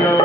জন্য